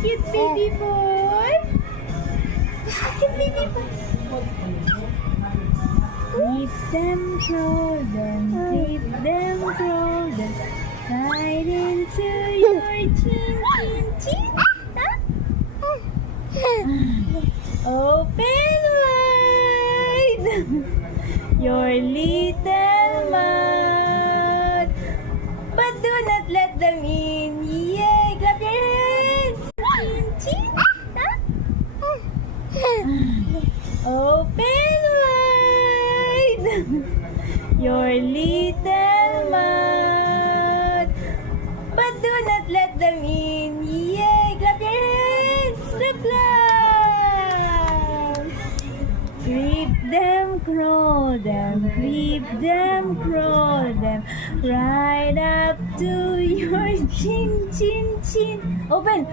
cute baby boy. Cute baby boy. Keep them, throw them, keep them, throw them, right into your chin, chin, chin. Open wide your little mouth, but do not let them in. Yay! Clap your hands. Chin, chin. Open wide your little mouth, but do not let them in. Yay! Clap your hands. Clap, clap. Creep them, crawl them, creep them, crawl them, right up to your chin, chin, chin. Open.